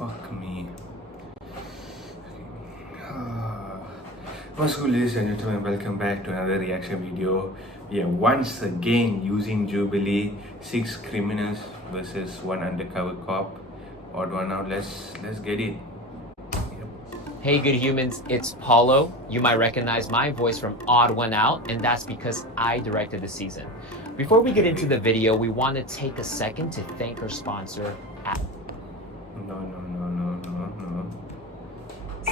Fuck me. What's good, ladies and gentlemen? Welcome back to another reaction video. We are once again using Jubilee 6 criminals versus 1 undercover cop. Odd one out. Let's get it. Hey good humans, it's Paulo. You might recognize my voice from Odd One Out, and that's because I directed the season. Before we get into the video, we want to take a second to thank our sponsor, Apple. No.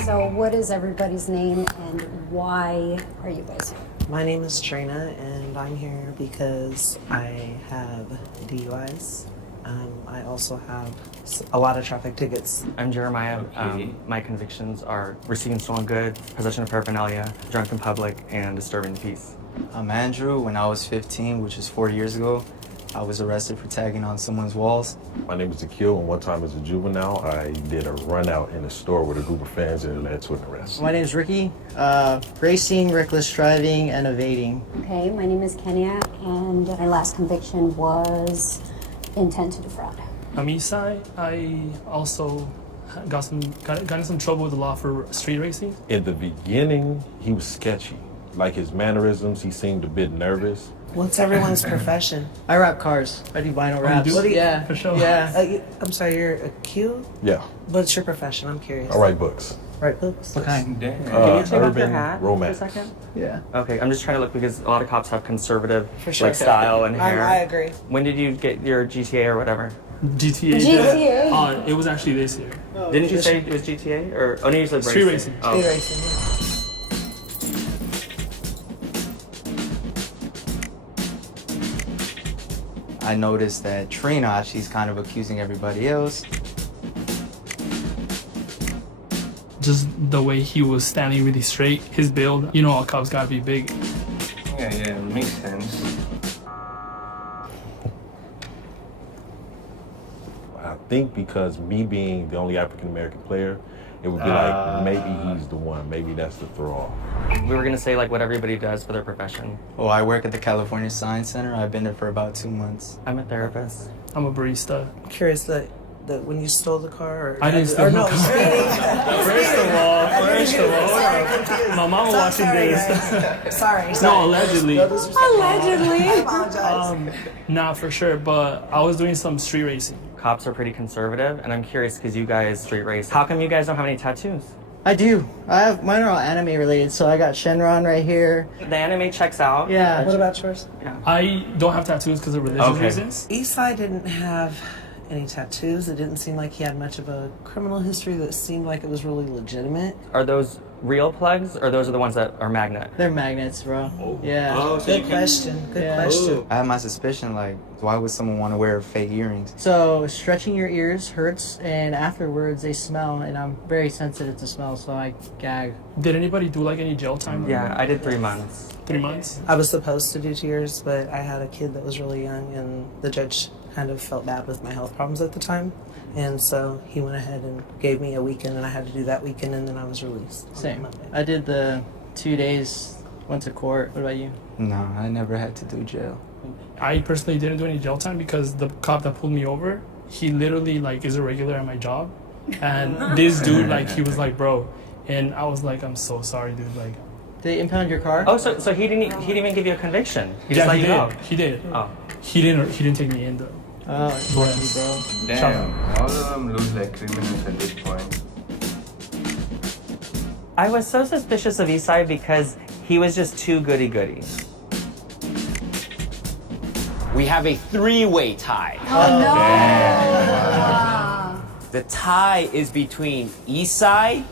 So what is everybody's name and why are you guys here? My name is Trina and I'm here because I have DUIs. I also have a lot of traffic tickets. I'm Jeremiah. Okay. My convictions are receiving stolen goods, possession of paraphernalia, drunk in public, and disturbing the peace. I'm Andrew. When I was 15, which is 4 years ago, I was arrested for tagging on someone's walls. My name is Akil, and one time as a juvenile, I did a run out in a store with a group of fans and it led to an arrest. My name is Ricky. Racing, reckless driving, and evading. Okay, my name is Kenya and my last conviction was intent to defraud. I'm Isai. I also got in some trouble with the law for street racing. In the beginning, he was sketchy. Like his mannerisms, he seemed a bit nervous. What's everyone's profession? I wrap cars. I do vinyl wraps. do? What do you- Yeah, For sure. Yeah. I'm sorry, you're a Q? Yeah, What's your profession? I'm curious. I write books. Write books? What kind? Damn. Can you take off your Urban hat romance. for a second? Yeah. Okay, I'm just trying to look because a lot of cops have conservative For sure. like style and hair. I agree. When did you get your GTA or whatever? GTA. GTA? It was actually this year. Didn't you say it was GTA or no? You said Street racing. racing. Oh. Street racing, yeah. I noticed that Trina, she's kind of accusing everybody else. Just the way he was standing really straight, his build. You know, all cops gotta be big. Yeah, makes sense. I think because me being the only African American player, it would be like maybe he's the one. Maybe that's the throw off. We were gonna say like what everybody does for their profession. Oh, I work at the California Science Center. I've been there for about 2 months. I'm a therapist. I'm a barista. I'm curious that when you stole the car or... I didn't steal or no no, car. speeding. First of all, my mom watching this. Sorry. No, allegedly. No disrespect. Allegedly. I apologize. Nah, for sure, but I was doing some street racing. Cops are pretty conservative, and I'm curious because you guys street race. How come you guys don't have any tattoos? I do. Mine are all anime related, so I got Shenron right here. The anime checks out. Yeah. What about yours? I don't have tattoos because of religious Okay. reasons. Esai didn't have any tattoos. It didn't seem like he had much of a criminal history that seemed like it was really legitimate. Are those real plugs, or those are the ones that are magnet? They're magnets, bro. Yeah. Good question. Good Yeah. question. I have my suspicion, like, why would someone want to wear fake earrings? So stretching your ears hurts, and afterwards they smell, and I'm very sensitive to smell, so I gag. Did anybody do like any jail time? Yeah, I did 3 months. 3 months? I was supposed to do 2 years, but I had a kid that was really young, and the judge kind of felt bad with my health problems at the time. And so he went ahead and gave me a weekend, and I had to do that weekend, and then I was released. on Same. Monday. I did the 2 days, went to court. What about you? No, I never had to do jail. I personally didn't do any jail time because the cop that pulled me over, he literally like is a regular at my job. And this dude, like, he was like, bro. And I was like, I'm so sorry, dude. Like, Did they impound your car? Oh, so he didn't even give you a conviction. He just yeah, let he you did. go. He did. Oh. He didn't take me in though. Oh, it's lucky, bro. Damn. All of them look like criminals at this point. I was so suspicious of Isai because he was just too goody-goody. We have a three-way tie. Oh no! The tie is between Isai,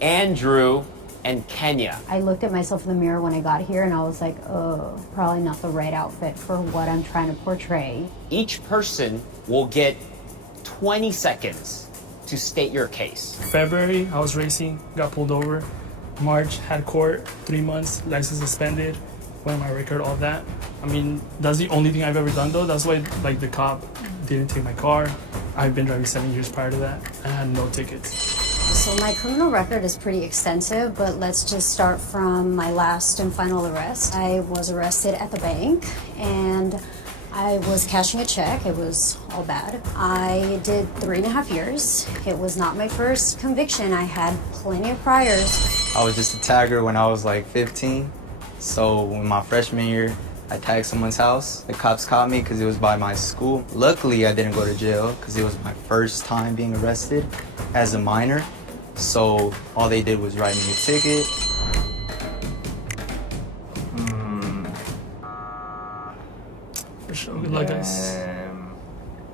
Andrew, and Kenya. I looked at myself in the mirror when I got here and I was like, oh, probably not the right outfit for what I'm trying to portray. Each person will get 20 seconds to state your case. February, I was racing, got pulled over. March, had court, 3 months, license suspended, went on my record, all that. I mean, that's the only thing I've ever done though. That's why, like, the cop didn't take my car. I've been driving 7 years prior to that. I had no tickets. So my criminal record is pretty extensive, but let's just start from my last and final arrest. I was arrested at the bank, and I was cashing a check. It was all bad. I did 3.5 years. It was not my first conviction. I had plenty of priors. I was just a tagger when I was like 15. So when my freshman year, I tagged someone's house. The cops caught me because it was by my school. Luckily, I didn't go to jail because it was my first time being arrested as a minor. So all they did was write me a ticket. For sure. Good luck, guys.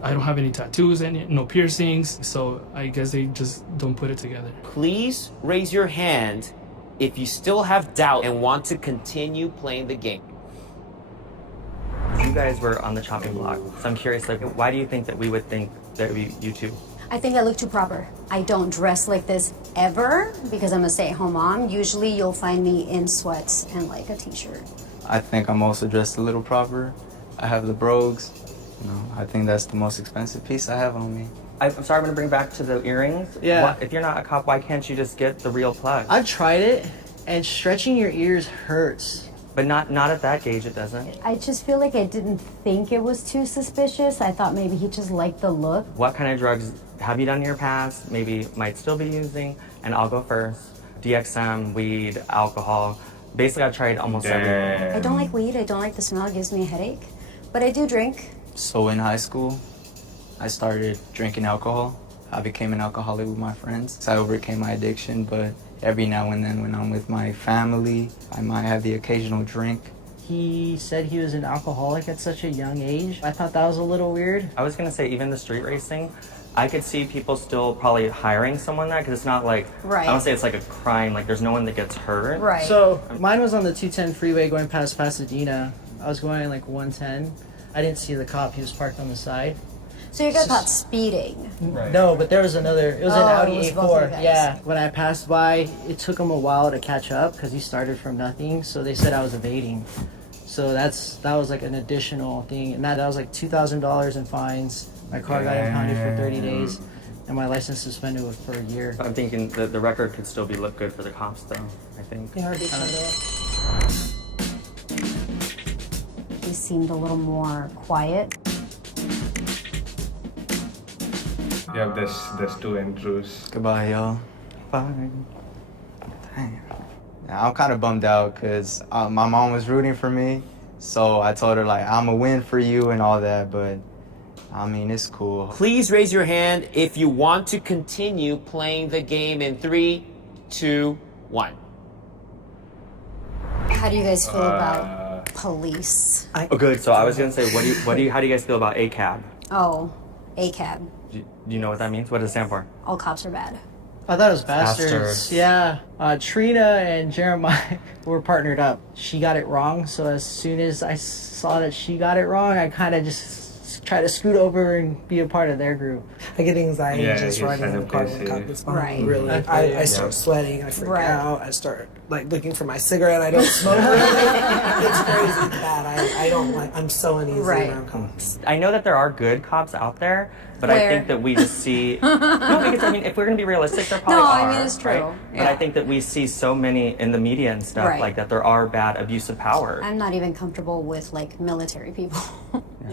I don't have any tattoos, no piercings, so I guess they just don't put it together. Please raise your hand if you still have doubt and want to continue playing the game. You guys were on the chopping block, so I'm curious, like, why do you think that we would think that you two? I think I look too proper. I don't dress like this ever because I'm a stay-at-home mom. Usually you'll find me in sweats and like a t-shirt. I think I'm also dressed a little proper. I have the brogues. You know, I think that's the most expensive piece I have on me. I'm sorry, I'm gonna bring back to the earrings. Yeah. If you're not a cop, why can't you just get the real plug? I've tried it, and stretching your ears hurts. But not at that gauge, it doesn't. I just feel like I didn't think it was too suspicious. I thought maybe he just liked the look. What kind of drugs have you done in your past, maybe might still be using? And I'll go first. DXM, weed, alcohol. Basically, I've tried almost everything. I don't like weed. I don't like the smell. It gives me a headache. But I do drink. So in high school, I started drinking alcohol. I became an alcoholic with my friends. I overcame my addiction, but every now and then when I'm with my family, I might have the occasional drink. He said he was an alcoholic at such a young age. I thought that was a little weird. I was gonna say, even the street racing, I could see people still probably hiring someone that, because it's not like, Right. I don't say it's like a crime, like there's no one that gets hurt. Right. So mine was on the 210 freeway going past Pasadena. I was going like 110. I didn't see the cop. He was parked on the side. So you got caught speeding. No, but there was another. It was an Oh, Audi it was both of you A4. guys. Yeah. When I passed by, it took him a while to catch up because he started from nothing. So they said I was evading. So that was like an additional thing, and that was like $2,000 in fines. My car got impounded for 30 days, and my license suspended for a year. I'm thinking that the record could still be look good for the cops, though. I think. Yeah, He seemed a little more quiet. Yeah, there's two intros. Goodbye, y'all. Bye. Damn. Yeah, I'm kind of bummed out because my mom was rooting for me. So I told her, like, I'm going to win for you and all that. But, I mean, it's cool. Please raise your hand if you want to continue playing the game in 3, 2, 1. How do you guys feel about police? Oh, good. So I was gonna say, how do you guys feel about ACAB? Oh, ACAB. Do you know what that means? What does it stand for? All cops are bad. I thought it was bastards. Bastards. Yeah. Trina and Jeremiah were partnered up. She got it wrong, so as soon as I saw that she got it wrong, I kind of just tried to scoot over and be a part of their group. I get anxiety Yeah, just you're riding in trying the to car play when the cop safe. gets behind me. Right. Really, I start sweating. I freak Right. out. I start like looking for my cigarette. I don't smoke. It's crazy bad. I don't like. I'm so uneasy Right. around cops. I know that there are good cops out there, but I Where? think that we just see. No, because I mean, if we're gonna be realistic, there probably No, are. I mean, it's true. Right? But Yeah. I think that we see so many in the media and stuff Right. like that. There are bad abuse of power. I'm not even comfortable with like military people.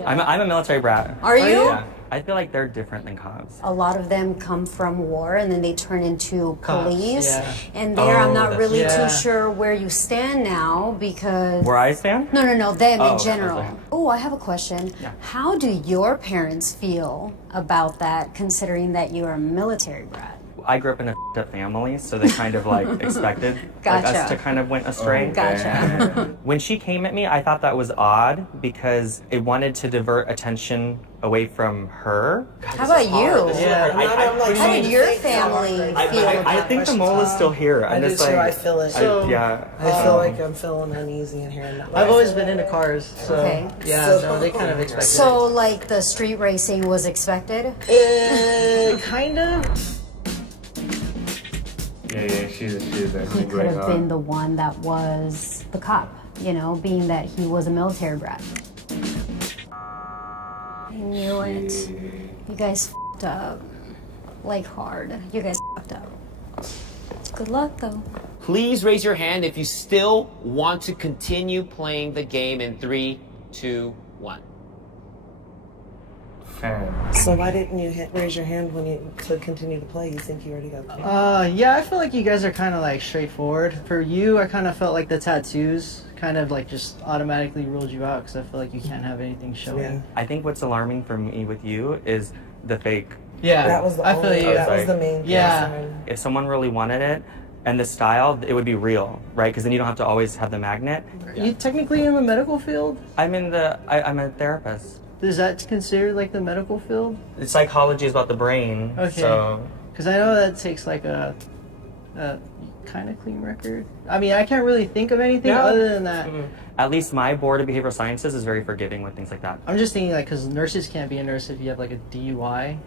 I'm a military brat. Are you? Yeah. I feel like they're different than cops. A lot of them come from war and then they turn into Cops, police. yeah. And there I'm Oh, not that's- really Yeah. too sure where you stand now because. Where I stand? No, them Oh, in okay, general. okay. Oh, I have a question. Yeah. How do your parents feel about that, considering that you're a military brat? I grew up in a up family, so they kind of like expected like, us Gotcha. to kind of went astray. Gotcha. When she came at me, I thought that was odd because it wanted to divert attention away from her. How about you? Yeah. How did your family feel about I think the mole is still here. I I'm do just too. like, I feel it. yeah. I feel like I'm feeling uneasy in here. I've always been into cars, so Okay. yeah, no, they kind of expect So, like, the street racing was expected? it. Kind of. Yeah, she's He actually could going have been on. the one that was the cop, you know, being that he was a military brat. I knew it. You guys f***ed up. Like, hard. You guys f***ed up. Good luck, though. Please raise your hand if you still want to continue playing the game in 3, 2, 1. fan. So why didn't you raise your hand when you to continue to play? You think you already got the Yeah, I feel like you guys are kind of like straightforward. For you, I kind of felt like the tattoos kind of like just automatically ruled you out because I feel like you can't have anything showing. Yeah. I think what's alarming for me with you is the fake. Yeah, That was the I feel only, you. that was Like- the main Yeah. concern. If someone really wanted it and the style, it would be real, right? Because then you don't have to always have the magnet. You technically in the medical field? I'm a therapist. Is that considered like the medical field? Psychology is about the brain. Okay. So Because I know that takes like a kind of clean record. I mean, I can't really think of anything No. other than that. at least my board of behavioral sciences is very forgiving with things like that. I'm just thinking like because nurses can't be a nurse if you have like a DUI.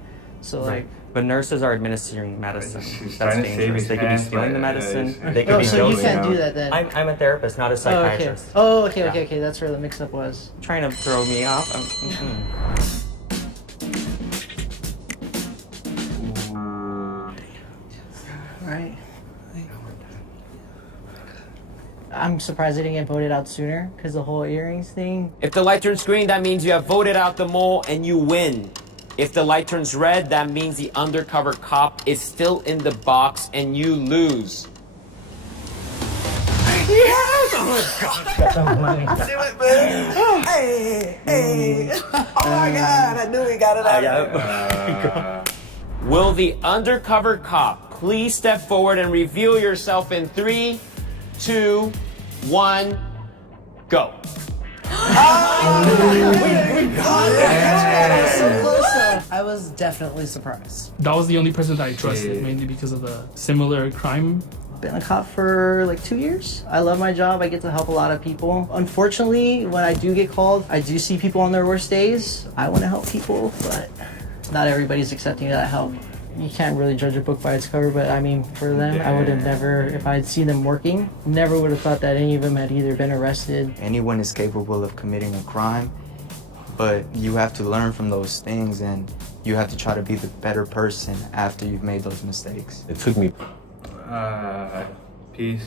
So like. But nurses are administering medicine. She's That's trying to save dangerous. his They could be hands, stealing the but, medicine. it's- They could Oh, be so you dosing. can't do that then. I'm a therapist, not a Oh, okay. psychiatrist. Oh, okay, Yeah. okay, okay. That's where the mix-up was. Trying to throw me off. Right. I'm surprised I didn't get voted out sooner because the whole earrings thing. If the light turns green, that means you have voted out the mole and you win. If the light turns red, that means the undercover cop is still in the box and you lose. Hey! Oh my God! I knew we got it out. Will the undercover cop please step forward and reveal yourself in 3, 2, 1, go. I was definitely surprised. That was the only person that I trusted, mainly because of the similar crime. Been a cop for like 2 years. I love my job. I get to help a lot of people. Unfortunately, when I do get called, I do see people on their worst days. I want to help people, but not everybody's accepting of that help. You can't really judge a book by its cover, but I mean, for them, I would have never, if I had seen them working, never would have thought that any of them had either been arrested. Anyone is capable of committing a crime, but you have to learn from those things and you have to try to be the better person after you've made those mistakes. It took me Peace.